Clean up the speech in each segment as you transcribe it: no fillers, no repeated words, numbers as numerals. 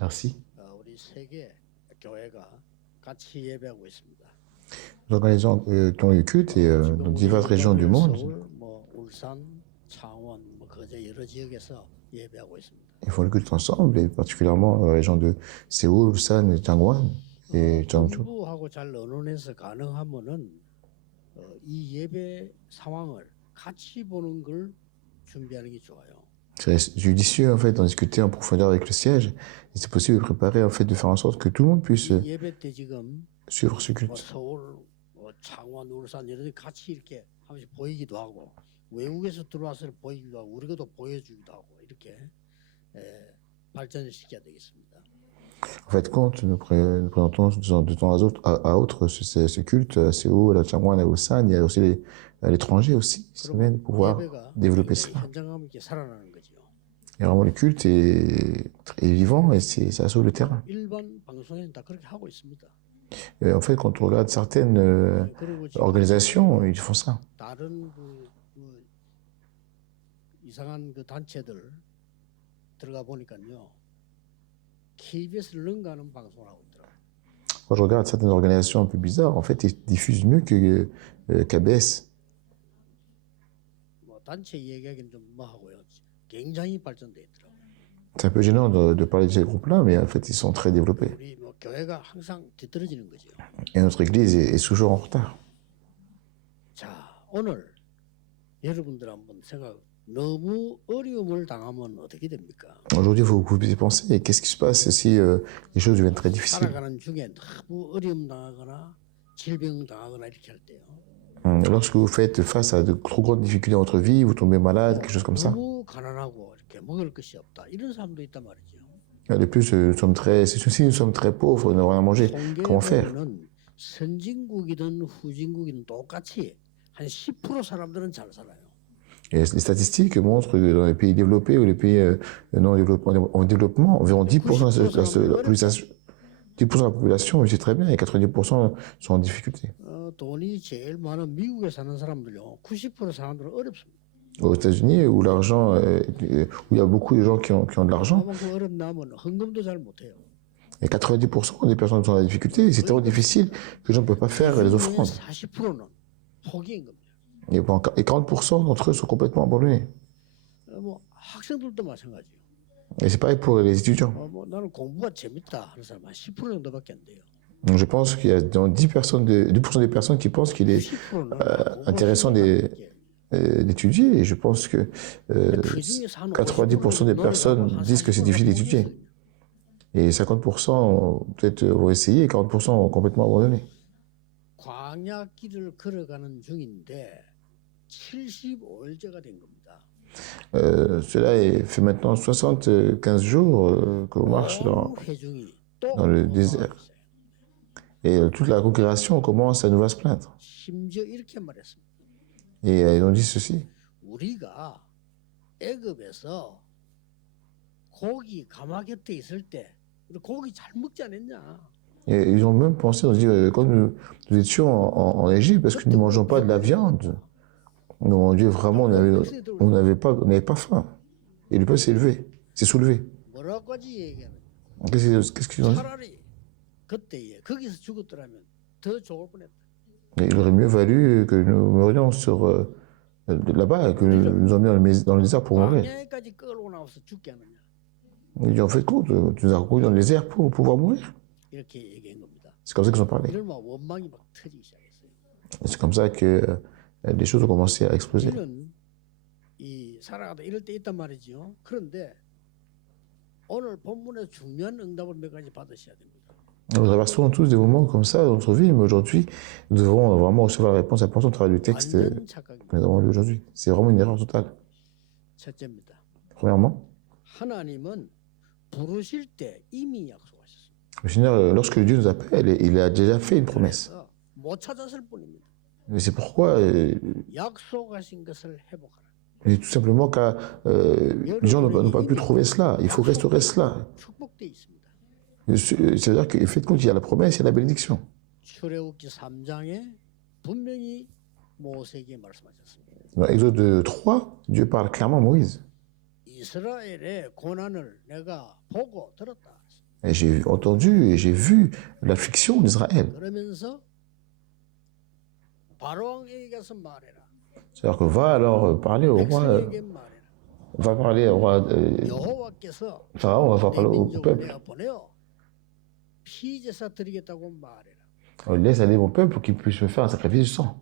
Merci. 우리 세계 교회가 같이 예배하고 있습니다. Nous organisons qui ont eu culte et dans diverses régions du monde. 서울, 울산, 창원, 거제 여러 지역에서 예배하고 있습니다. Ils font le culte ensemble, et particulièrement dans la région de Séoul, Busan, Changwon et Changju. 공부하고 잘 언론에서 가능하면은 이 예배 상황을 같이 보는 걸 준비하는 게 좋아요. C'est judicieux en fait d'en discuter en profondeur avec le siège. Et c'est possible de préparer en fait de faire en sorte que tout le monde puisse 예배 때 지금 suivre ce culte. 서울, 창원, 울산 이런 데 같이 이렇게 하면서 보이기도 하고 외국에서 들어와서 보이기도 하고 우리가 또 보여주기도 하고 이렇게 발전을 시켜야 되겠습니다. En fait, quand nous présentons de temps à autre ce culte à Séoul, à Changwon, à Ulsan, il y a aussi l'étranger aussi, c'est bien de pouvoir développer cela. 현장감 있게 살아나는 거죠. Et vraiment, le culte est vivant et ça sauve le terrain. 일반 방송에는 다 그렇게 하고 있습니다. Et en fait, quand on regarde certaines organisations, ils font ça. 다른 이상한 단체들 들어가 보니까요. KBS를 능가하는 방송을 하고 있더라고요. Quand je regarde certaines organisations un peu bizarres, en fait, ils diffusent mieux que KBS. 단체 얘기하기는 좀 뭐하고요. 굉장히 발전돼 있더라고요. C'est un peu gênant de parler de ces groupes-là, mais en fait, ils sont très développés. 우리 교회가 항상 뒤떨어지는 거죠. Et notre église est toujours en retard. 자, 오늘 여러분들 한번 생각. 너무 어려움을 당하면 어떻게 됩니까? Aujourd'hui, vous pouvez penser, qu'est-ce qui se passe si les choses deviennent très difficiles? 살아가는 중에 너무 어려움 당하거나 질병 당하거나 이렇게 할 때요. Lorsque vous faites face à de trop grandes difficultés dans votre vie, vous tombez malade, quelque chose comme ça. 너무 가난하고 이렇게 먹을 것이 없다. 이런 사람도 있단 말이죠. De plus, si nous sommes très pauvres, nous n'avons rien à manger, comment faire? 선진국이든 후진국이든 똑같이 한 10% 사람들은 잘 살아요. Et les statistiques montrent que dans les pays développés ou les pays en développement, environ 10% de la population vit très bien et 90% sont en difficulté. 돈이 제일 많은 미국에 사는 사람들요, 90% 사람들은 어렵습니다. Aux États-Unis, où l'argent, où il y a beaucoup de gens qui ont de l'argent, 헌금도 잘 못해요. et 90% des personnes sont en difficulté, c'est tellement difficile que les gens ne peuvent pas faire les offrandes. 40%는 포기인 겁니다. Et 40% d'entre eux sont complètement abandonnés. 학생들도 마찬가지예요. Et c'est pareil pour les étudiants. 나는 공부가 재밌다 하는 사람 한 10% 정도밖에 안 돼요. Donc je pense qu'il y a dans 10% des personnes qui pensent qu'il est intéressant d'étudier, et je pense que 90% des personnes disent que c'est difficile d'étudier. Et 50% peut-être vont essayer, et 40% ont complètement abandonné. 광야길을 걸어가는 중인데 75일째가 된 겁니다. Cela fait maintenant 75 jours qu'on marche dans le désert. Et toute la congrégation commence à nous se plaindre. 심지어 이렇게 말했습니다. Et ils ont dit ceci. 우리가 애굽에서 고기 가마 곁에 있을 때 우리 고기 잘 먹지 않았냐? Et ils ont même pensé, on dit, quand nous étions en Égypte, parce que nous ne mangeons pas de la viande, mon Dieu, vraiment, on n'avait pas faim. Et le peuple s'est soulevé. Qu'est-ce qu'ils ont dit? Il aurait mieux valu que nous mourions là-bas, que nous emmenions dans le désert pour mourir. Ils dit, en fait, compte, tu nous as reconduits dans le désert pour pouvoir mourir. C'est comme ça qu'ils ont parlé. C'est comme ça que les choses ont commencé à exploser. Nous traversons tous des moments comme ça dans notre vie, mais aujourd'hui, nous devons vraiment recevoir la réponse importante au travers du texte que nous avons lu aujourd'hui. C'est vraiment une erreur totale. Premièrement, le Seigneur, lorsque Dieu nous appelle, il a déjà fait une promesse. Mais c'est pourquoi, et tout simplement, car les gens n'ont pas pu trouver cela. Il faut restaurer cela. C'est-à-dire qu'au fait qu'il y a la promesse, il y a la bénédiction. Dans Exode 3, Dieu parle clairement à Moïse. 이스라엘의 고난을 내가 보고 들었다. Et j'ai entendu et j'ai vu l'affliction d'Israël. 그러면서 바로왕에게 가서 말해라. C'est-à-dire que va alors parler au roi, 백성에게 말해라. va parler au roi 여호와께서 Pharaon, va 내 parler au 민족을 peuple. 내가 보내어 피제사 드리겠다고 말해라. Laisse aller mon peuple pour qu'il puisse me faire un sacrifice du sang.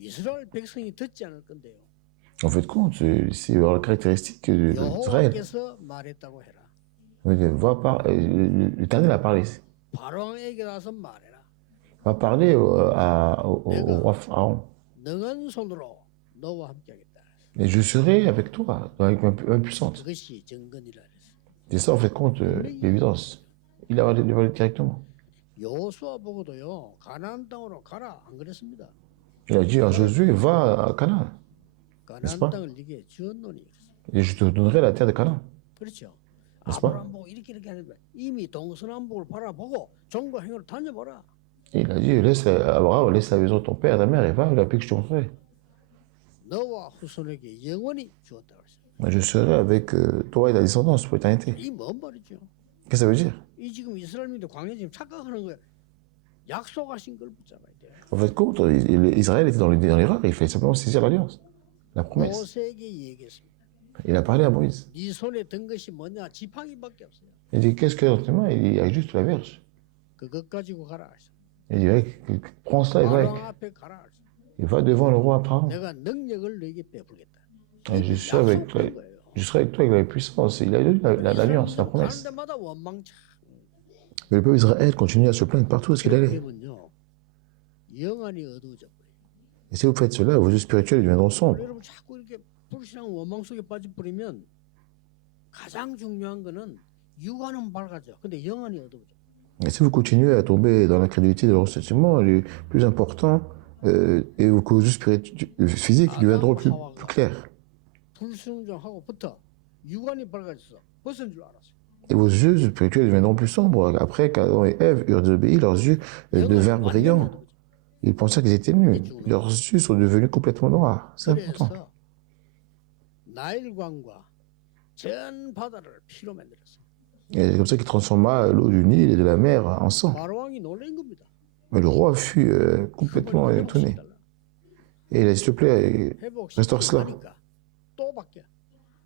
이스라엘 백성이 듣지 않을 건데요. En fait, compte, c'est la caractéristique d'Israël. 여호와께서 말했다고 해라. L'Éternel a parlé. 바로왕에게 가서 말해라. Va parler au roi Pharaon. 능한 손으로 너와 함께하겠다. Et je serai avec toi, avec ma main puissante. 그것이 정건이라 그랬어. C'est ça, en fait, compte l'évidence. Il a parlé directement. 여호수아 보고도요. 가나안 땅으로 가라 안 그랬습니다. Il a dit à Josué, va à Canaan, n'est-ce 가나안 pas? 땅을 네게 주었노니. Et je te donnerai la terre de Canaan. 그렇죠. n'est-ce pas? 아브라함 보고 이렇게 하는 거야. 이미 동서남북을 바라보고 종과 행으로 다녀보라. Et il a dit, Abraham, laisse la maison de ton père et ta mère et va vers la paix que je te montrerai. 너와 후손에게 영원히 주었다 그랬어. Je serai avec toi et ta descendance pour l'éternité. 이 뭔 말이죠? Qu'est-ce que ça veut dire? 이 지금 이스라엘 민족 광야 지금 착각하는 거야. 약속하신 걸 붙잡아야 돼. En fait, compte, Israël était dans l'erreur, il fallait simplement saisir l'alliance, la promesse. 모세에게 얘기했습니다. Il a parlé à Moïse. 네 손에 든 것이 뭐냐? 지팡이밖에 없어요. Il dit, qu'est-ce qu'il y a dans tes mains? Il dit, il y a juste la verge. 그것 가지고 가라. Il dit, ouais, prends cela et va avec. 바로 앞에 가라. Il va devant le roi Pharaon. 내가 능력을 너에게 베풀겠다. Et je serai avec toi. Je serai avec toi avec la puissance. Il a donné l'alliance, la promesse. 가는 데마다 원망차. Mais le peuple d'Israël continue à se plaindre partout où est-ce qu'il allait. 그러면요, 영안이 어두워져 버려요. Et si vous faites cela, vos yeux spirituels deviendront sombres. 여러분 자꾸 이렇게 불신앙 원망 속에 빠져버리면 가장 중요한 거는 육안은 밝아져. 근데 영안이 어두워져. Et si vous continuez à tomber dans l'incrédulité de leur sentiment, le plus important, et vos yeux physiques deviendront plus clairs. 불순종하고부터 육안이 밝아졌어. 벗은 줄 알았어. Et vos yeux spirituels deviendront plus sombres. Après qu'Adam et Ève eurent désobéi, leurs yeux devinrent brillants. Ils pensaient qu'ils étaient nus. Leurs yeux sont devenus complètement noirs. C'est important. 그래서 나일강과 전 바다를 피로 만들었어. Et c'est comme ça qu'il transforma l'eau du Nil et de la mer en sang. 바로왕이 놀란 겁니다. Mais le roi fut complètement étonné. Et il a dit, s'il te plaît, restaure cela. 회복시키니까 또 바뀌어.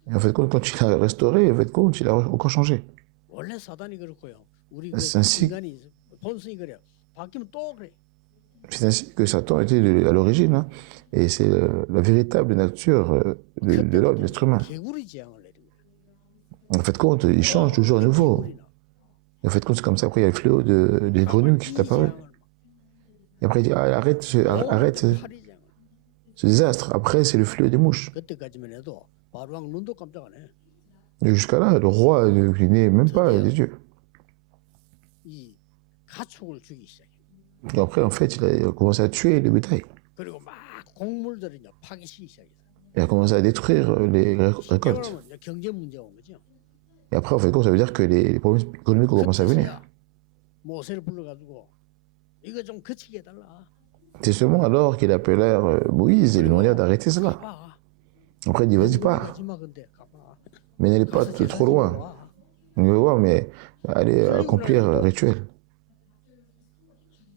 Et en fait, quand il a restauré, en fait, compte, il a encore changé. 원래 사단이 그렇고요. 우리 C'est ainsi, 인간이 본성이 그래요. 바뀌면 또 그래. c'est ainsi que Satan était à l'origine. Hein, et c'est la véritable nature de l'homme, de l'être humain. 개구리 재앙을 내린 거야. En fait, compte, il change toujours à nouveau. Et en fait, compte, c'est comme ça. Après, il y a le fléau des grenouilles qui sont apparues. Et après, il dit, ah, arrête 파리 재앙을. ce désastre. Après, c'est le fléau des mouches. 그때까지만 해도 바로왕 눈도 깜짝 안 해. Et jusqu'à là, le roi ne clignait même pas des yeux. 이 가축을 죽이기 시작해. Et après, en fait, il a commencé à tuer les bétails. 그리고 막 곡물들을 이제 파기시키기 시작했어. Il a commencé à détruire les récoltes. 그러면 이제 경제 문제가 온 거죠. Et après, en fait, ça veut dire que les problèmes économiques ont commencé à venir. 모세를 불러가지고 이거 좀 그치게 해달라. C'est seulement alors qu'il appelèrent Moïse et lui demandèrent d'arrêter cela. 가봐. Après, il dit, vas-y, pars. 마지막 근데 가봐. Mais n'allez pas trop loin. On veut voir, mais allez accomplir le rituel.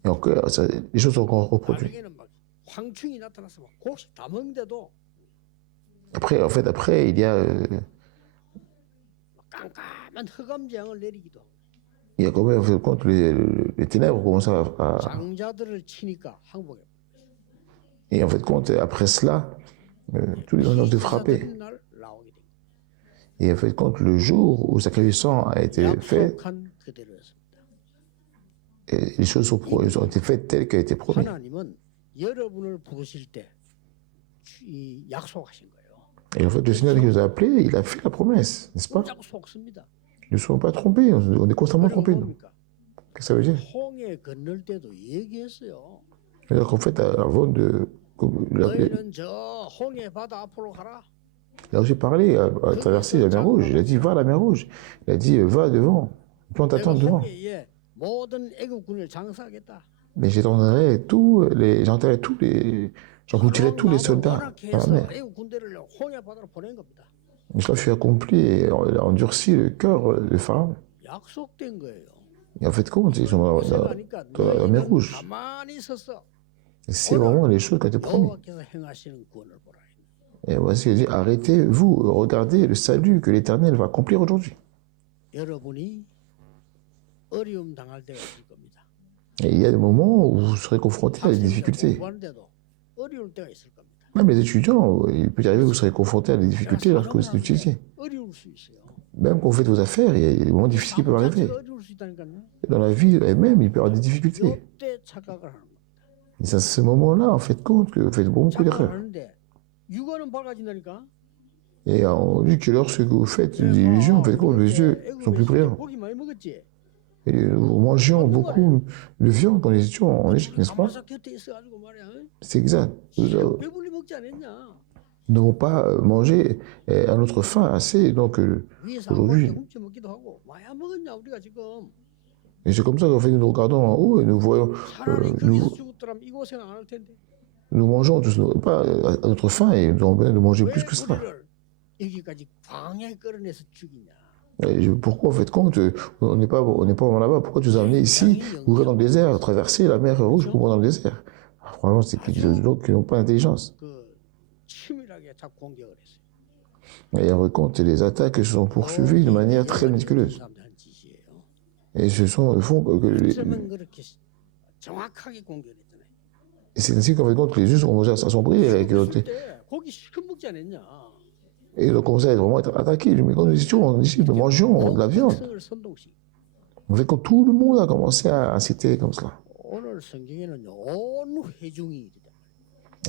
Et encore, les choses sont encore reproduites. 나중에는 막 황충이 나타나서 막 곡식 다 먹는데도 Après, en fait, après, il y a, 깜깜한 흑암재앙을 내리기도 하고 il y a quand même, en fait, compte, les ténèbres commencent à. 장자들을 치니까 항복해. Et en fait, compte, après cela, tous les gens ont été frappés. 날 나오게 된 Et en fait, compte, le jour où le sacrifice a été fait, 약속한 그대로였습니다. et les choses ont été faites telles qu'elles étaient promises. 하나님은 여러분을 부르실 때 이 약속하신 거예요. Et en fait, le Seigneur qui nous a appelés, il a fait la promesse, n'est-ce pas? 자꾸 속습니다. Ne soyons pas trompés, on est constamment trompés, nous. 뭡니까? Qu'est-ce que ça veut dire? 홍해 건널 때도 얘기했어요. C'est-à-dire qu'en fait, avant de. 너희는 저 홍해 바다 앞으로 가라. Il a aussi parlé à traverser la mer Rouge. Il a dit, va à la mer Rouge. Il a dit, va devant, plante ta 내가 tente devant. 홍해에 모든 애국군을 장사하겠다. Mais j'enterrerai tous les Genre, vous tirez tous les soldats par la mer. 애국 군대를 홍해 바다로 보낸 겁니다. Et cela fut accompli et il a endurci le cœur de Pharaon. 약속된 거예요. Et en fait, compte, ils sont 고생하니까 dans la mer 너희는 Rouge. 가만히 서서 Et c'est vraiment les choses qui ont été promises. 여호와께서 행하시는 구원을 보라. Et voici, il dit, arrêtez-vous, regardez le salut que l'Éternel va accomplir aujourd'hui. 여러분이 어려움 당할 때가 있을 겁니다. Et il y a des moments où vous serez confrontés à des difficultés. 공부하는데도 어려울 때가 있을 겁니다. Même les étudiants, il peut y arriver que vous serez confrontés à des difficultés lorsque vous étudiez. 어려울 수 있어요. Même quand vous faites vos affaires, il y a des moments difficiles qui peuvent arriver. 어려울 수 있다니까요. Et dans la vie elle-même, il peut y avoir des difficultés. 이때 착각을 하는 겁니다. Et c'est à ce moment-là, en fait, compte que vous faites beaucoup d'erreurs. 착각하는데 육안은 밝아진다니까. Et on dit que lorsque vous faites des illusions, vous faites compte, les yeux sont plus brillants. 고기 많이 먹었지. Et nous mangions beaucoup de viande quand nous étions en Égypte, n'est-ce pas? 가마솥 곁에 있어가지고 말이야. C'est exact. Nous 배불리 먹지 않았냐? n'avons pas mangé à notre faim assez, donc 위에서 aujourd'hui. 훔쳐 먹기도 하고 많이 안 먹었냐 우리가 지금. Et c'est comme ça qu'en fait nous regardons en haut et nous voyons, 차라리 nous, 거기서 죽었더라면 이 고생 안 할 텐데. nous mangeons tous pas à notre faim et nous avons besoin de manger 왜 plus que ça. 우리를 여기까지 광야에 끌어내서 죽이냐? Pourquoi en fait compte on n'est pas vraiment là-bas? Pourquoi tu nous as amenés ici, ouvrir dans le désert, traverser la mer Rouge pour voir dans le désert? Franchement, c'est des gens qui n'ont pas d'intelligence. 그 치밀하게 자꾸 공격을 했어요. Et en fait compte, les attaques se sont poursuivies de manière très méticuleuse. 사람들한 짓이에요. Et ce sont font que 그러면 그렇게 정확하게 공격했잖아요. et c'est ainsi qu'en fait compte les Juifs ont commencé à s'assombrir et 그때 고기 실컷 먹지 않았냐? ils ont commencé à vraiment être attaqués. Mais quand nous étions en Égypte, nous mangions de la viande. 백성을 선동시. En fait, quand tout le monde a commencé à inciter comme cela. 오늘 성경에는요 온 회중이 이르다.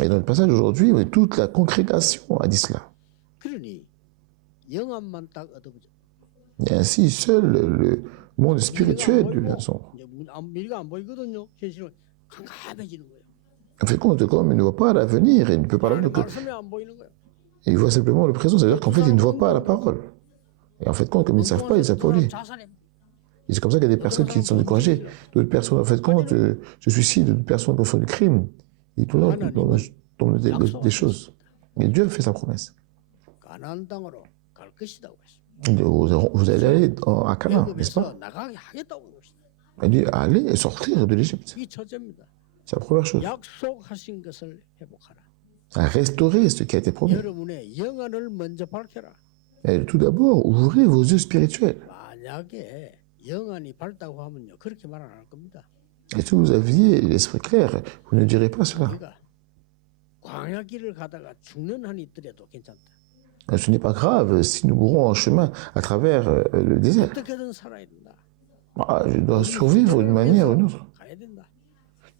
Et dans le passage aujourd'hui, toute la congrégation a dit cela. 그러니 영안만 딱 얻어보죠. Et ainsi, seul le monde spirituel devient sombre. 미래가 안 보이거든요. 현실은 깜깜해지는 거예요. En fait, compte, comme il ne voit pas l'avenir, il ne peut pas l'avenir. 말씀이 안 보이는 거예요. Il voit simplement le présent, c'est-à-dire qu'en fait, il ne voit pas la parole. Et en fait, compte, comme ils ne savent pas, ils ne savent pas lire. Et c'est comme ça qu'il y a des personnes qui sont découragées. D'autres personnes, en fait, compte, se suicident, d'autres personnes qui font du crime. Et tout là, tombent des choses. Et Dieu a fait sa promesse. 가나안 땅으로 갈 것이라고 했어요. Il dit, vous allez aller à Canaan, n'est-ce 애굽에서 pas? 나가게 하겠다고 한 것이다. Il dit, allez et sortir de l'Égypte. 이 첫째입니다. C'est la première chose. 약속하신 것을 회복하라. À restaurer ce qui a été promis. 여러분의 영안을 먼저 밝혀라. Et tout d'abord, ouvrez vos yeux spirituels. 만약에 영안이 밝다고 하면요 그렇게 말 안 할 겁니다. Et si vous aviez l'esprit clair, vous ne direz pas cela. 우리가 광야 길을 가다가 죽는 한이 있더라도 괜찮다. Ce n'est pas grave si nous mourons en chemin à travers le désert. 어떻게든 살아야 된다. Je dois survivre d'une manière ou d'une autre. 가야 된다.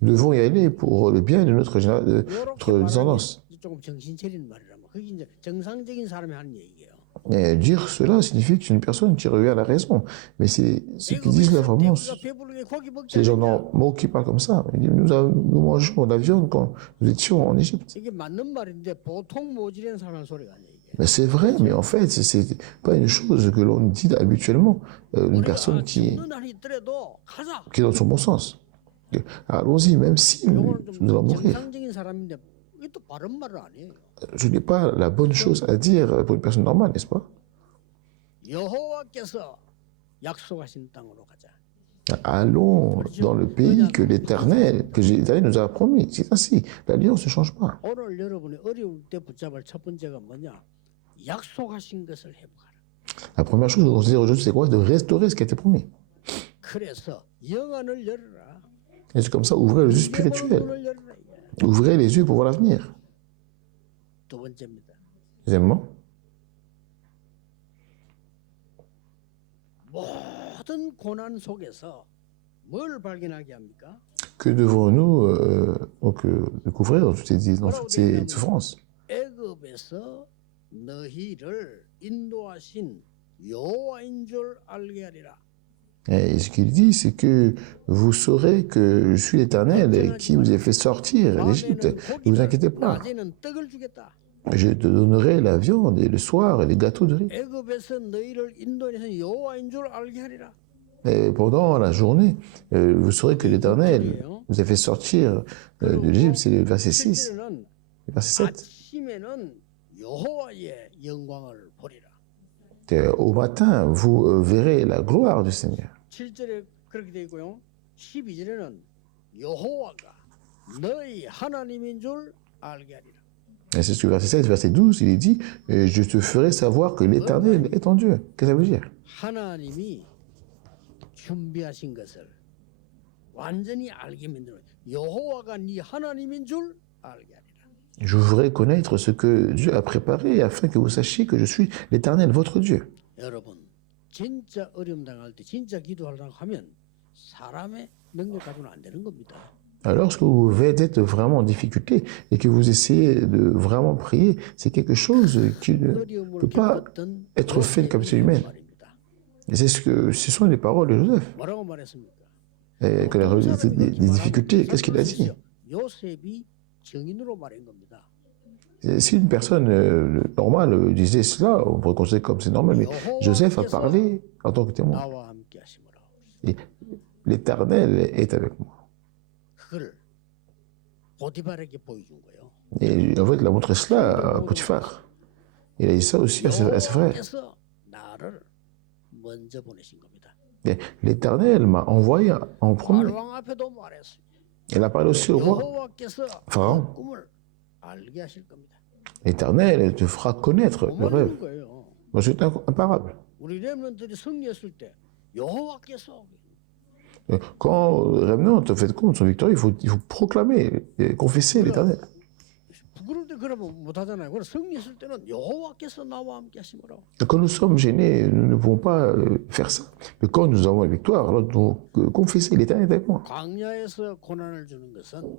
Nous devons y aller pour le bien de notre 이렇게 descendance. 말하면 조금 정신 차리는 말이라면 그게 이제 정상적인 사람이 하는 얘기예요. Et dire cela signifie que c'est une personne qui revient à la raison. Mais c'est ce qu'ils disent là vraiment. 우리가 배부르게 고기 먹지 C'est les gens 않느냐. normaux qui parlent comme ça. Ils disent, nous mangeons de la viande quand nous étions en Égypte. 이게 맞는 말인데 보통 모질한 사람 소리가 아니에요. 이게. Mais c'est vrai, mais en fait, c'est pas une chose que l'on dit habituellement. Une personne qui 죽는 한이 있더라도 가자. est dans son bon sens. Allons-y, même si nous 이거는 좀 allons mourir. 정상적인 사람인데 이게 또 바른 말은 아니에요. Ce n'est pas la bonne chose à dire pour une personne normale, n'est-ce pas? 여호와께서 약속하신 땅으로 가자. Allons dans le pays que l'Éternel nous a promis. C'est ainsi. L'alliance ne change pas. 오늘 여러분이 어려울 때 붙잡을 첫 번째가 뭐냐? 약속하신 것을 회복하라. La première chose que l'on se dit aujourd'hui, c'est quoi? De restaurer ce qui a été promis. 그래서 영안을 열어라. Et c'est comme ça, ouvrez les yeux spirituels. 눈을 열어라. 이게. Ouvrez les yeux pour voir l'avenir. 두 번째입니다. Deuxièmement, 모든 고난 속에서 뭘 발견하게 합니까? que devons-nous découvrir dans toutes ces souffrances? 애굽에서 너희를 인도하신 여호와인 줄 알게 하리라. Et ce qu'il dit, c'est que vous saurez que je suis l'Éternel qui vous a fait sortir d'Égypte. Ne vous inquiétez pas. 낮에는 떡을 주겠다. Je te donnerai la viande et le soir les gâteaux de riz. 애굽에서 너희를 인도하신 여호와인 줄 알게 하리라. Et pendant la journée, vous saurez que l'Éternel vous a fait sortir de l'Égypte. C'est le verset 6. 실제로는 Verset 7. 아침에는 여호와의 영광을 보리라. Au matin, vous verrez la gloire du Seigneur. 7절에 그렇게 되어 있고요. 12절에는 여호와가 너희 하나님인 줄 알게 하리라. Et c'est ce que verset 7, verset 12, il est dit je te ferai savoir que l'Éternel est ton Dieu. Qu'est-ce que ça veut dire? 하나님이 준비하신 것을 완전히 알게 만들어. 여호와가 네 하나님인 줄 알게 하리라. Je voudrais connaître ce que Dieu a préparé afin que vous sachiez que je suis l'Éternel, votre Dieu. 여러분, 진짜 어려움 당할 때, 진짜 기도하려고 하면 사람의 능력 가지고는 안 되는 겁니다. Alors, lorsque vous êtes vraiment en difficulté et que vous essayez de vraiment prier, c'est quelque chose qui ne 어려움을 peut pas 겪었던 être fait de capacité humaine. 말입니다. Et c'est ce sont les paroles de Joseph. 뭐라고 말했습니까? Et que des difficultés, qu'est-ce qu'il a dit? 요셉이 증인으로 말한 겁니다. Si une personne normale disait cela, on pourrait considérer comme c'est normal, mais Joseph a parlé en tant que témoin. 나와 함께 하심으로. Et l'Éternel est avec moi. 그걸 보디발에게 보여준 거예요. Et en fait, il a montré cela à Potiphar. Il a dit ça aussi à ses frères. 여호와께서 나를 먼저 보내신 겁니다. Et l'Éternel m'a envoyé en premier. 바로왕 앞에도 말했어요. Il a parlé aussi au roi 여호와께서 Pharaon. 그 꿈을 알게 하실 겁니다. L'Éternel te fera connaître le rêve. 모르는 거예요. Donc, c'est imparable. 우리 렘넌트들이 승리했을 때 여호와께서 Quand Remnant fait compte de son victoire, il faut proclamer et confesser l'Éternel. 부끄러울 때 그러면 못하잖아요. 그래 승리했을 때는 여호와께서 나와 함께 하심으로. Quand nous sommes gênés, nous ne pouvons pas faire ça. Mais quand nous avons la victoire, alors nous devons confesser l'Éternel est avec moi. 광야에서 고난을 주는 것은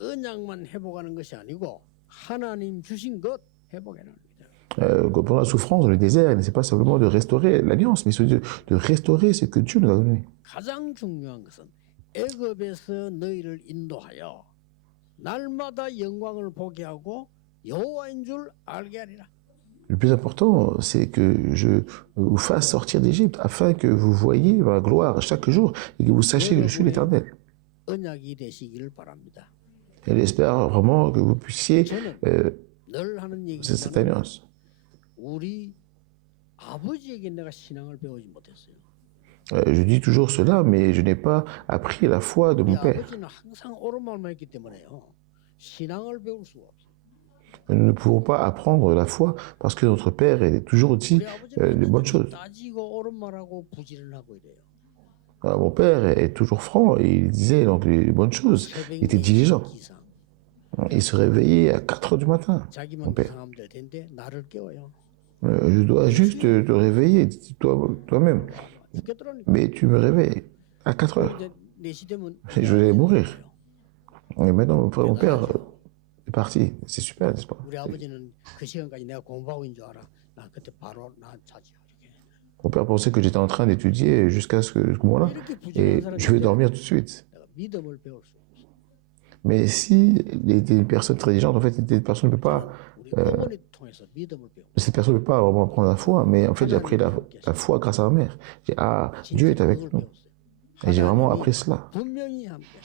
언약만 회복하는 것이 아니고 하나님 주신 것 회복하는 겁니다. Pendant la souffrance dans le désert, ce n'est pas simplement de restaurer l'alliance, mais de restaurer ce que Dieu nous a donné. 가장 중요한 것은 애굽에서 너희를 인도하여 날마다 영광을 보게 하고 여호와인 줄 알게 하리라. Le plus important, c'est que je vous fasse sortir d'Égypte afin que vous voyiez ma gloire chaque jour et que vous sachiez que je suis l'Éternel. 언약이 되시기를 바랍니다. Elle espère vraiment que vous puissiez 늘 하는 cette 얘기는 alliance. 우리 아버지에게 내가 신앙을 배우지 못했어요. Je dis toujours cela, mais je n'ai pas appris la foi de 우리 mon père. 아버지는 항상 옳은 말만 했기 때문에요. 신앙을 배울 수가 없어요. Nous ne pouvons pas apprendre la foi parce que notre père a toujours dit 우리 les bonnes choses. 아버지는 따지고 옳은 말하고 부지런을 하고 이래요. Mon père est toujours franc et il disait donc les bonnes choses. Il était diligent. 기상. Il se réveillait à 4 heures du matin. 자기만 mon père. 기상하면 될 텐데 나를 깨워요. Je dois juste te réveiller toi-même. 죽겠더라니까. Mais tu me réveilles à 4 heures. 이제 4시 되면 Je vais mourir. Et maintenant, mon père est parti. C'est super, n'est-ce pas? 우리 아버지는 그 시간까지 내가 공부하고 있는 줄 알아. 나 그때 바로 나 자지. 이렇게. Mon père pensait que j'étais en train d'étudier jusqu'à ce moment-là. 이렇게 Et 부지런한 je vais 사람이 dormir tout de suite. 내가 믿음을 배울 수 없어. Mais si des personnes très diligentes, en fait, des personnes ne peuvent pas, 우리 어머니 통해서 믿음을 배워. cette personne ne peut pas vraiment apprendre la foi, mais en fait, j'ai appris la foi grâce à ma mère. J'ai dit, ah, Dieu est avec nous. Et j'ai vraiment appris cela. 분명히 함께.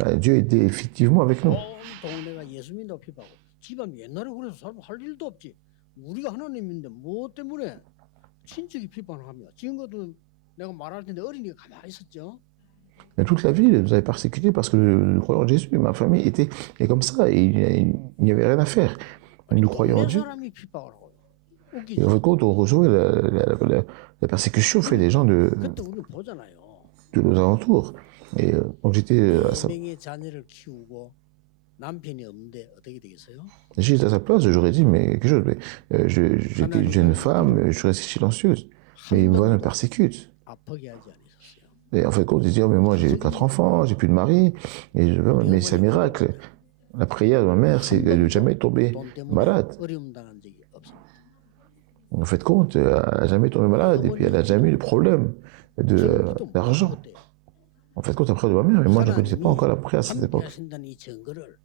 Ah, Dieu était effectivement avec nous. 온 동네가 예수 믿는다고 피파고 집안 옛날에 그래서 사람 할 일도 없지. 우리가 하나님인데 뭐 때문에 친척이 비판하며 지금 것도 내가 말할 텐데 어린이가 가만히 있었죠. Mais toute la ville nous avait persécutés parce que nous croyons en Jésus. Ma famille était comme ça et il n'y avait rien à faire. Nous croyons en 내 Dieu. 사람이 핍박을 하고 Et 웃기지. en fin de compte, on rejoint la persécution fait des gens 그때 우리는 보잖아요. de nos alentours. Et donc j'étais à sa, 명의 자녀를 키우고 남편이 없는데 어떻게 되겠어요? j'étais à sa place, j'aurais dit, mais quelque chose. Mais, j'étais une jeune femme, je suis restée silencieuse. Mais ils me persécutent. 아프게 하지 않으셨어요. Et en fin de compte, ils disent, oh, mais moi j'ai 4 enfants, j'ai plus de mari. Mais c'est un miracle. La prière de ma mère, c'est de ne jamais tomber 돈 때문에 malade. 어려움 당한 적이 없습니다. En fait, compte, elle n'a jamais tombé malade et puis elle n'a jamais eu de problème d'argent. En fait, compte, après de ma mère, mais moi je ne connaissais pas encore la prière à cette 함께 époque. 하신다는 이 증거를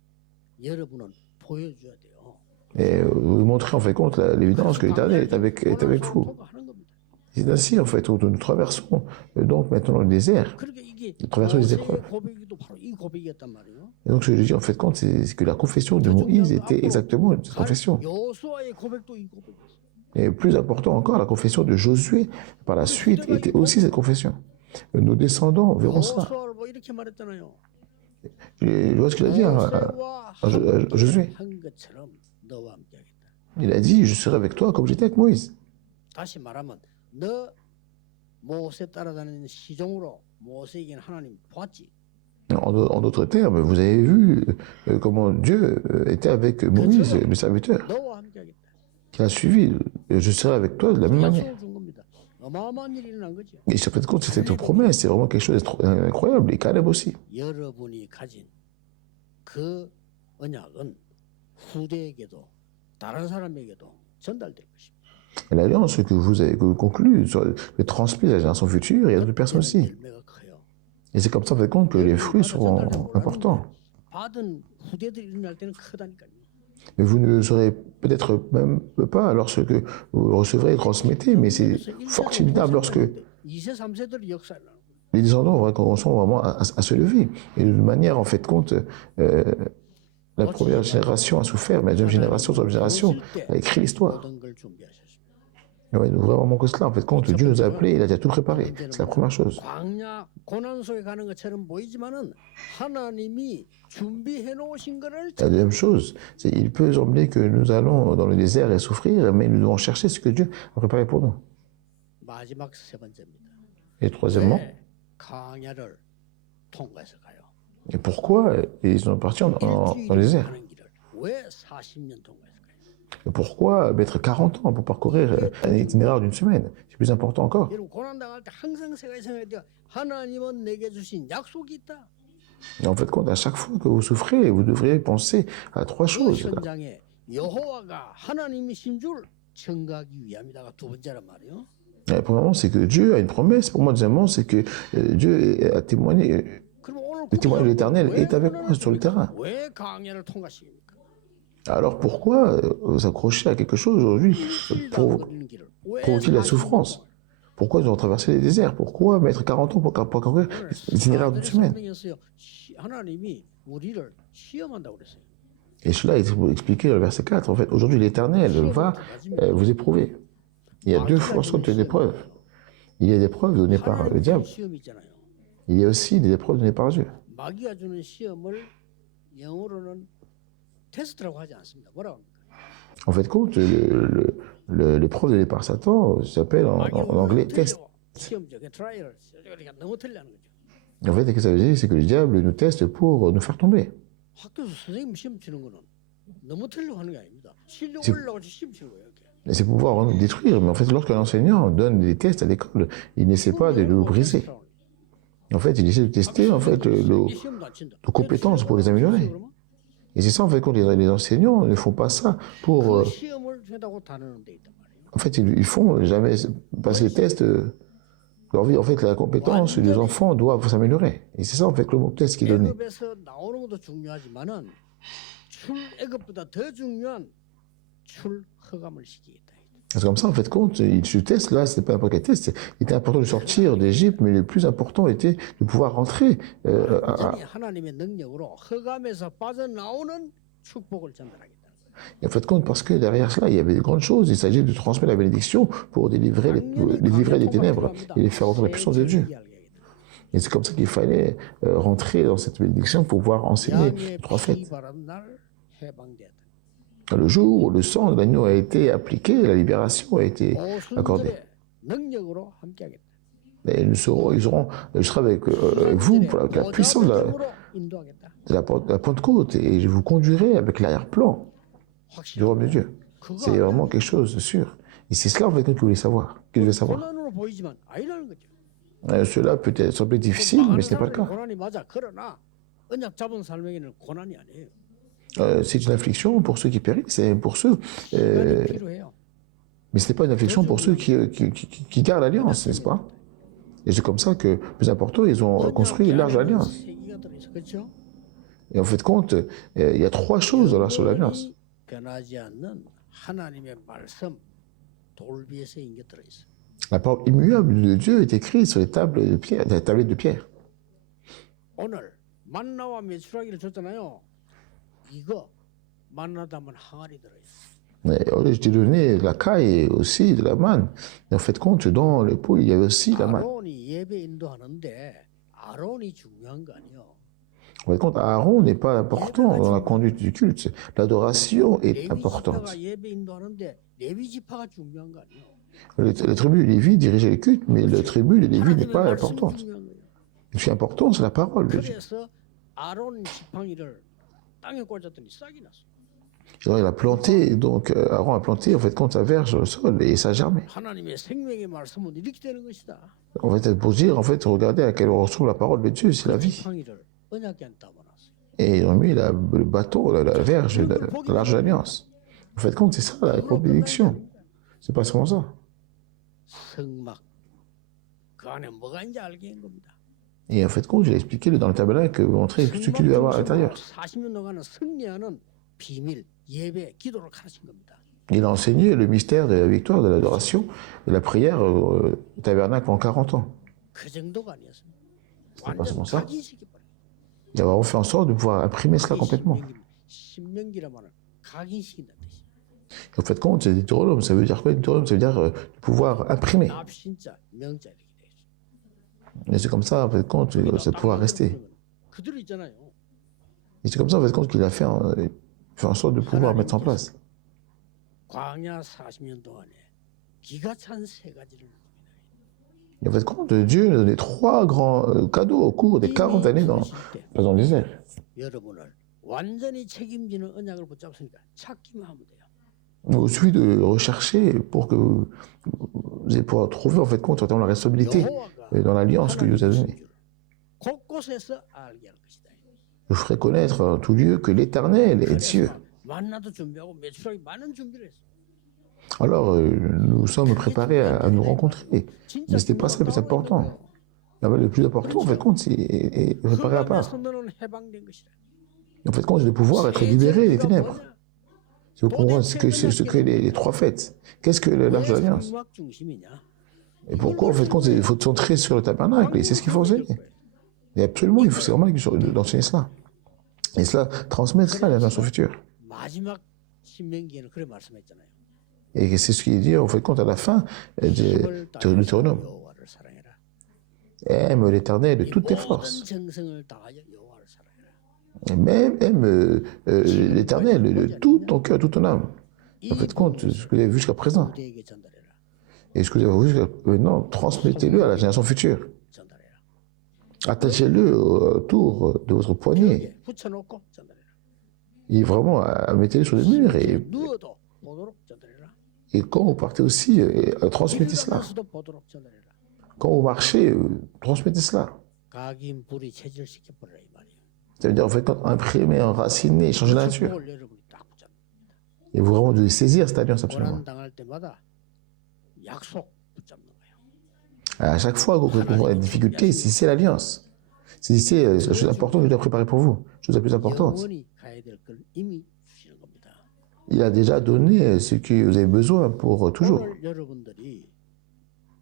여러분은 보여줘야 돼요. Et vous montrez en fait compte l'évidence que l'Éternel est avec vous. 하는 겁니다. C'est ainsi, en fait, où nous traversons donc maintenant le désert, 그러니까 이게 nous traversons les 모세의 épreuves. 고백이도 바로 이 고백이었단 말이에요. Et donc, ce que je dis, en fait, compte, c'est que la confession de 더 Moïse 중요한 건 était 앞으로 exactement cette 갈 confession. 여호수아의 고백도 이 고백이었어요. Et plus important encore, la confession de Josué, par la suite, était aussi cette confession. Nos descendants verront cela. 여호수아를 뭐 이렇게 말했잖아요. Je vois ce qu'il a dit 모세와 à Josué. 한 것처럼 너와 함께하겠다. Il a dit, je serai avec toi comme j'étais avec Moïse. 다시 말하면 너 모세 따라다니는 시종으로 모세에게는 하나님 보았지. En d'autres termes, vous avez vu comment Dieu était avec Moïse, le serviteur, 너와 함께하겠다. qui a suivi. Je serai avec toi de la même manière. 약속을 준 겁니다. 어마어마한 일이 일어난 거죠. Et sur fait compte, c'était une promesse, c'est vraiment quelque chose d'incroyable. Et Caleb aussi. 여러분이 가진 그 언약은 후대에게도 다른 사람에게도 전달될 것입니다. Et l'alliance que vous avez conclue, est transmise à la génération future et à d'autres personnes aussi. 열매가 커요. Et c'est comme ça, en fait, compte que les fruits seront importants. 받은 후대들이 일어날 때는 크다니까요. Mais vous ne le saurez peut-être même pas lorsque vous le recevrez et transmettez, mais c'est fort formidable lorsque 2세, 3세들이 역사를 나는 거예요. les descendants commenceront vraiment à se lever. Et de manière, en fait, compte, la première génération a souffert, mais la deuxième génération a écrit l'histoire. 모든 걸 준비하셨습니다. Ouais, nous vraiment manquer cela. En fait, compte, Dieu nous a appelés, il a déjà tout préparé. C'est la première chose. 광야 고난 속에 가는 것처럼 보이지만은 하나님이 준비해 놓으신 거를 La deuxième chose, c'est il peut sembler que nous allons dans le désert et souffrir, mais nous devons chercher ce que Dieu a préparé pour nous. 마지막 세 번째입니다. Et troisièmement, 왜 광야를 통과해서 가요? et pourquoi ils sont partis dans le désert? 가는 길을 왜 40년 통과해서 가요? Et pourquoi mettre 40 ans pour parcourir un itinéraire d'une semaine? C'est plus important encore. 여러분 고난 당할 때 항상 생각해야 돼요. 하나님은 내게 주신 약속이 있다. Et en fait, compte, à chaque fois que vous souffrez, vous devriez penser à trois 그 choses. 현장에 여호와가 하나님이신 줄 증거하기 위함이다가 두 번째란 말이에요. Premièrement, c'est que Dieu a une promesse. Pour moi, deuxièmement, c'est que Dieu a témoigné. 그럼 오늘 Le témoignage de l'Éternel 왜 est avec 고난을 moi sur le terrain. 왜 강야를 통과시킵니까? Alors pourquoi vous accrocher à quelque chose aujourd'hui pour 거리는 길을 왜 provoquer la 40년 souffrance? Pourquoi ils ont traversé les déserts? Pourquoi mettre 40 ans pour parcourir l'itinéraire d'une semaine? 설명했어요. 하나님이 우리를 시험한다고 그랬어요. Et cela est expliqué dans le verset 4. En fait, aujourd'hui, l'Éternel va vous éprouver. Il y a deux sortes d'épreuves. Il y a des épreuves données par le diable. 시험이 있잖아요. Il y a aussi des épreuves données par Dieu. 마귀가 주는 시험을 영어로는 테스트라고 하지 않습니다. 뭐라고 합니까? En fait, compte, l'épreuve donnée par Satan s'appelle en anglais test. 시험죠. 트라이얼. 그러니까 너무 틀리는 거죠. En fait, ce que ça veut dire, c'est que le diable nous teste pour nous faire tomber. 학교에서 선생님 시험 치는 거는 너무 틀리고 하는 게 아닙니다. 실력 올라가서 시험 치는 거예요. 이렇게. Et c'est pour pouvoir vraiment nous détruire. Mais en fait, lorsqu'un enseignant donne des tests à l'école, il n'essaie pas de nous briser. En fait, il essaie de tester en fait, nos compétences pour les améliorer. Et c'est ça, en fait, quand les enseignants ne font pas ça pour... 그 시험을 해다고 다루는 데 있단 말이에요. En fait, ils font jamais passer les tests. Leur vie, en fait, la compétence des enfants doivent s'améliorer. Et c'est ça, en fait, le test qui est donné. 애굽에서 나오는 것도 중요하지만은 출애굽보다 더 중요한 출허감을 시키겠다. C'est comme ça, en fait, compte, ce test-là, ce n'est pas n'importe quel test. Il était important de sortir d'Égypte, mais le plus important était de pouvoir rentrer 완전히 하나님의 능력으로 허감에서 빠져나오는 축복을 전달하겠다. Et en fait, compte, parce que derrière cela, il y avait de grandes choses. Il s'agit de transmettre la bénédiction pour délivrer les délivrer des ténèbres et les faire entrer la puissance de Dieu. Et c'est comme ça qu'il fallait rentrer dans cette bénédiction pour pouvoir enseigner les trois fêtes. Le jour où le sang de l'agneau a été appliqué, la libération a été accordée. 능력으로 함께하겠다. Et ils seront, je serai avec vous pour la puissance 인도하겠다. de la Pentecôte et je vous conduirai avec l'arrière-plan du royaume de Dieu. C'est vraiment quelque chose de sûr. Et c'est cela en fait que vous voulez savoir, que vous devez savoir. 고난으로 보이지만 아니라는 거죠. Cela peut être sembler difficile, mais ce n'est pas le cas. 고난이 맞아. 그러나 언약 잡은 삶에게는 고난이 아니에요. C'est une affliction pour ceux qui périssent, c'est pour ceux. 시간이 필요해요. Mais ce n'est pas une affliction pour ceux qui gardent l'alliance, n'est-ce pas? Et c'est comme ça que, plus important, ils ont construit une large alliance. 세기가 들어있어. 그렇죠? Et en fait, compte, il y a trois choses dans sur l'alliance. 변하지 않는 하나님의 말씀 돌비에서 인게 들어있어. La parole immuable de Dieu est écrite sur les tables de pierre, les tablettes de pierre. 오늘 만나와 메추라기를 줬잖아요. 이거 만나다면 항아리 들어있어. Je t'ai donné de la caille et aussi de la manne. Et en fait, compte, dans le pot, il y avait aussi la manne. 아론이 예배 인도하는데 아론이 중요한 거 아니에요. En fait, compte, Aaron n'est pas important dans la conduite du culte. L'adoration est 레위 importante. 지파가 예배 인도하는데 레위 지파가 중요한 거 아니에요. La tribu de Lévi dirigeait les cultes, mais la tribu de Lévi n'est 하나님의 pas 말씀이 importante. 중요한 거예요. Ce qui est important, c'est la parole de Dieu. 그래서 아론 지팡이를 땅에 꽂았더니 싹이 났어. Alors, il a planté, donc Aaron a planté, en fait, compte sa verge sur le sol et ça a germé. 하나님의 생명의 말씀은 이렇게 되는 것이다. En fait, pour dire, en fait, regardez à quelle ressemble la parole de Dieu, c'est la vie. 지팡이를 언약궤 안에 담아놨어요. Et ils ont mis le bateau, la verge, l'arche de l'alliance. En fait, compte, c'est ça la bénédiction. C'est pas seulement ça. 성막 그 안에 뭐가 있는지 알게 한 겁니다. Et en fait, compte, j'ai expliqué dans le tabernacle, montrer ce qu'il doit y avoir à l'intérieur. 40년 동안은 승리하는 비밀, 예배, 기도를 가르친 겁니다. Il a enseigné le mystère de la victoire, de l'adoration et la prière au tabernacle pendant 40 ans. 그 정도가 아니었습니다. pas 완전 seulement ça. 각인시켜버려요. Il a vraiment fait en sorte de pouvoir imprimer cela complètement. 신명기라면 각인시킨다는 뜻이에요. En fait, compte, c'est Deutéronome, ça veut dire quoi Deutéronome, ça veut dire de pouvoir imprimer. 납신자, 명자 이렇게 돼 있어요. Et c'est comme ça, en fait, compte, c'est de pouvoir rester. 그대로 있잖아요. Et c'est comme ça, en fait, compte, qu'il a fait en sorte de pouvoir mettre en place. 광야 40년 동안에 기가 찬 세 가지를 Et en fait, compte, Dieu nous a donné 3 grands cadeaux au cours des 40 années dans le désert. 여러분을 완전히 책임지는 언약을 붙잡으니까 찾기만 하면 돼요. Il suffit de rechercher pour que vous allez pouvoir trouver, en fait, compte, en termes de la responsabilité dans l'alliance que Dieu vous a donnée. 곳곳에서 알게 할 것이다. Je ferai connaître en tout lieu que l'Éternel est Dieu. 만나도 준비하고 매출하기 많은 준비를 했어. Alors, nous sommes préparés à nous rencontrer. Mais ce n'était pas ça le plus important. Le plus important, en fait, compte, c'est préparer à part. 너는 해방된 것이다. En fait, compte, c'est de pouvoir être libéré des ténèbres. C'est pour comprendre ce que les 3 fêtes. Qu'est-ce que l'Arche de l'Alliance? 성막 중심이냐? Et pourquoi, en fait, compte, il faut se centrer sur le tabernacle. Et c'est ce qu'il faut enseigner. Et absolument, c'est vraiment d'enseigner cela. Et cela, transmettre cela à la génération future. 마지막 신명기에는 그래 말씀했잖아요. Et c'est ce qu'il dit, en fait, compte, à la fin de Deutéronome. 여호와를 사랑해라. Aime l'Éternel de toutes tes 모든 forces. 정성을 다하여 여호와를 사랑해라. Et même aime l'Éternel de tout ton cœur, toute ton âme. En fait, compte, ce que vous avez vu jusqu'à présent. 그대에게 전달해라. Et ce que vous avez vu jusqu'à maintenant, transmettez-le à la génération future. 전달해라. Attachez-le autour de votre poignet. 벽에 붙여놓고 전달해라. Et vraiment, mettez-le sur le mur. 누워도 보도록 전달해라. Et quand vous partez aussi, transmettez cela. 일어나서도 보도록 전달해라. Quand vous marchez, transmettez cela. 각인 불이 체질시켜버리라 이 말이에요. Ça veut dire, en fait, imprimer, enraciner, changer de nature. 그걸 여러분이 딱 붙잡는 겁니다. Et vous vraiment devez saisir cette alliance, absolument. 고난 당할 때마다 약속 붙잡는 거예요. À chaque fois que vous avez des difficultés, saisissez l'alliance. Saisissez la chose importante que Dieu a préparée pour vous. Chose la plus importante. 영원히 가야 될 걸 이미 주시는 겁니다. Il a déjà donné ce que vous avez besoin pour toujours. 오늘 여러분들이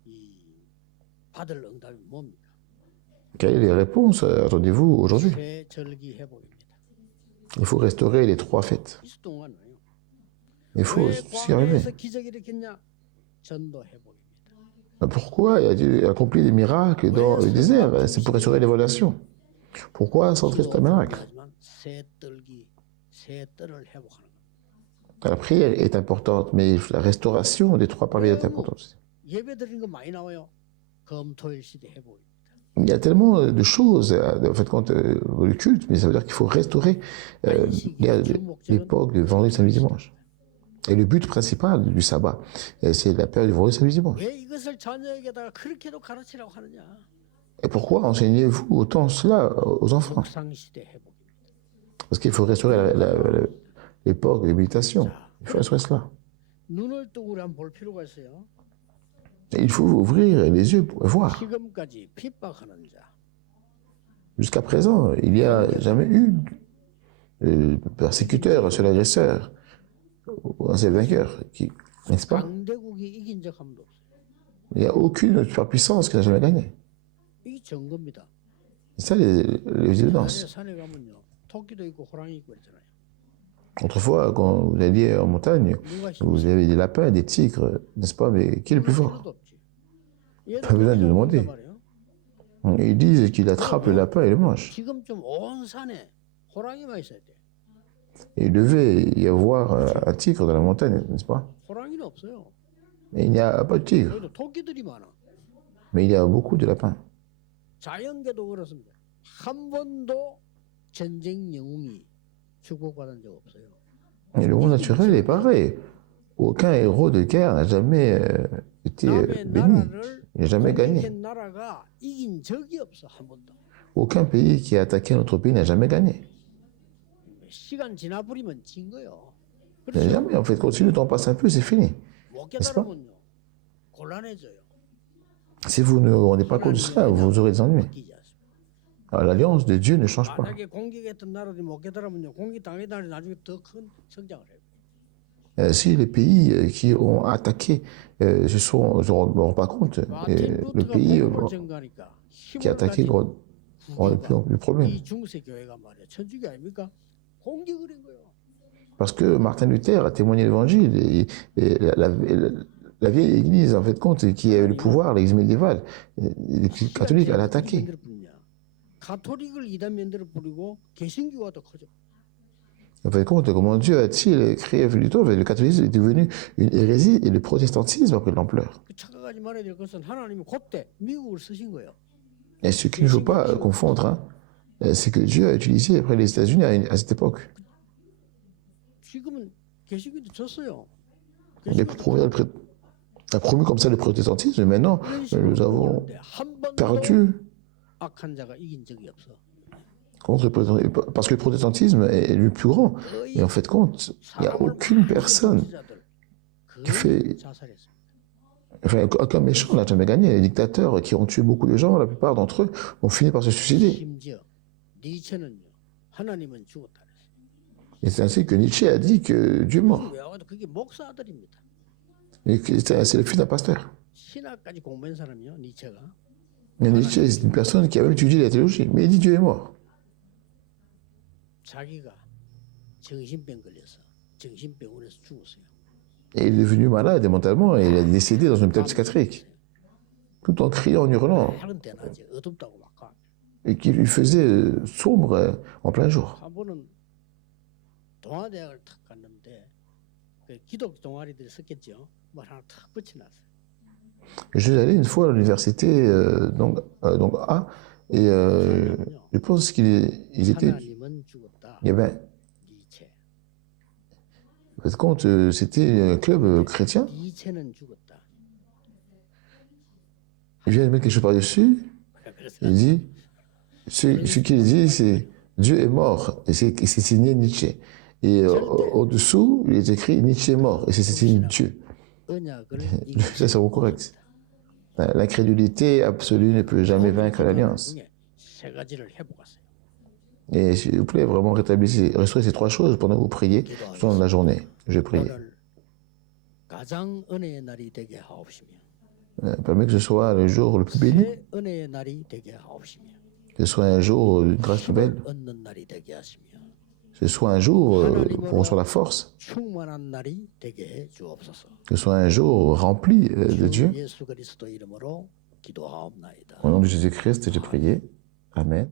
이 받을 응답이 뭡니까? Quelles sont les réponses, attendez-vous, aujourd'hui? 새 절기 회복입니다. Il faut restaurer les 3 fêtes. 이 동안은요. Il faut 왜 s'y arriver. 광야에서 기적이 일으켰냐? 전도 회복입니다. Pourquoi il a dû accomplir des miracles dans le désert? C'est pour restaurer l'évaluation. Pourquoi centrer sur le tabernacle? 하지만 새 떨기, 새 뜰을 회복하는 겁니다. La prière est importante, mais la restauration des 3 parmi est importante aussi. 예배 드리는 거 많이 나와요. 검토일 시대 회복입니다. Il y a tellement de choses, en fait, quand le culte, mais ça veut dire qu'il faut restaurer l'époque du vendredi, samedi, dimanche. Et le but principal du sabbat, c'est la période du vendredi, samedi, dimanche. 왜 이것을 자녀에게다가 그렇게도 가르치라고 하느냐? Et pourquoi enseignez-vous autant cela aux enfants? 묵상 시대 회복입니다. Parce qu'il faut restaurer l'époque de méditation. Il faut restaurer cela. 눈을 뜨고 우리 한번 볼 필요가 있어요. Et il faut ouvrir les yeux pour voir. 지금까지 핍박하는 자, Jusqu'à présent, il n'y a jamais eu de persécuteur sur l'agresseur, ou un seul vainqueur, n'est-ce pas? 강대국이 이긴 적 한 번도 없어요. Il n'y a aucune superpuissance qui n'a jamais gagné. 이게 증거입니다. C'est ça les 옛날에 évidences. 산에 가면요, 토끼도 있고 호랑이 있고 그랬잖아요. Autrefois, quand vous alliez en montagne, 누가 vous avez des lapins, des tigres, n'est-ce pas? Mais qui est le plus fort? 필요도 없지. 얘도 Pas besoin de 그냥 demander. 먹는단 말이에요. Ils disent qu'il attrape le lapin et le mange. 지금 좀 온 산에 호랑이만 있어야 돼. Et il devait y avoir un tigre dans la montagne, n'est-ce pas? 호랑이는 없어요. Et il n'y a pas de tigre, 여기도 토끼들이 많아. mais il y a beaucoup de lapins. 자연계도 그렇습니다. 한 번도 전쟁 영웅이 축복받은 적 없어요. Et le monde naturel est pareil. Aucun héros de guerre n'a jamais été 남의 béni. 나라를 Il n'a jamais gagné. 공격한 나라가 이긴 적이 없어 한 번도. Aucun pays qui a attaqué notre pays n'a jamais gagné. 시간 지나버리면 진 거요. Il n'a jamais, en fait. Quand si le temps passe un peu, c'est fini. 못 n'est-ce pas? 깨달으면요 곤란해져요. Si vous ne vous rendez pas compte de cela, vous aurez des ennuis. 바뀌지 않습니다. Alors, l'alliance de Dieu ne change pas. 만약에 공격했던 나라들이 못 깨달으면요 공격 당했던 나라들이 나중에 더 큰 성장을 해요. Si les pays qui ont attaqué se rendent pas compte, le 마틴 pays 루터가 복음을 전가하니까 qui a attaqué 힘을 aura de plus en plus de problèmes. 이 중세 교회가 말이야 천주교 아닙니까? 공격을 한 거예요. Parce que Martin Luther a témoigné l'évangile et la vieille église, en fait, compte, qui avait le pouvoir, l'église médiévale, les catholiques, elle a attaqué. 가톨릭을 이단 면대로 부리고 개신교가 더 커져. En fait, compte, comment Dieu a-t-il créé plutôt, le catholisme est devenu une hérésie et le protestantisme a pris de l'ampleur. 그 착각하지 말아야 될 것은 하나님이 그때 미국을 쓰신 거예요. Et ce qu'il ne faut pas confondre, hein, c'est que Dieu a utilisé après les États-Unis à cette époque. 지금은 개신교도 졌어요. Il a promu comme ça le protestantisme, mais maintenant, nous avons 한 번도 perdu 악한 자가 이긴 적이 없어. contre le protestantisme, parce que le protestantisme est le plus grand. Et en fait, compte, il n'y a aucune personne qui fait. Enfin, aucun méchant n'a jamais gagné. Les dictateurs qui ont tué beaucoup de gens, la plupart d'entre eux ont fini par se suicider. 심지어 니체는요. 하나님은 죽었다 그랬어요. Et c'est ainsi que Nietzsche a dit que Dieu est mort. 왜 와도 그게 목사들입니다. Et que c'est le fils d'un pasteur. 신학까지 공부한 사람이요. 니체가. Mais Nietzsche, c'est une personne qui a même étudié la théologie. Mais il dit Dieu est mort. 자기가 정신병 걸려서 정신병원에서 죽었어요. Et il est devenu malade mentalement et il est décédé dans un hôpital psychiatrique. Tout en criant, en hurlant. 다른 때는 이제 어둡다고 막 가. Et qui lui faisait sombre en plein jour. 한 번은 동아대학을 탁 갔는데 그 기독 동아리들이 섞였죠. 뭐 하나 탁 붙여놨어요. Je suis allé une fois à l'université donc A et je pense qu'ils étaient. 하나님은 죽었다. Il y avait. 니체. Parce que c'était un club chrétien. 니체는 죽었다. Il vient de mettre quelque chose par-dessus. Il dit ce qu'il dit, c'est Dieu est mort. Et c'est signé Nietzsche. Et au-dessous, il est écrit Nietzsche est mort. Et c'est signé Dieu. Ça, c'est correct. L'incrédulité absolue ne peut jamais vaincre l'alliance. Et s'il vous plaît, vraiment restaurez ces trois choses pendant que vous priez tout au long de la journée. Je vais prier. Permets que ce soit le jour le plus béni, que ce soit un jour d'une grâce plus belle, que ce soit un jour pour recevoir la force, que ce soit un jour rempli de Dieu. Au nom de Jésus-Christ, j'ai prié. Amen.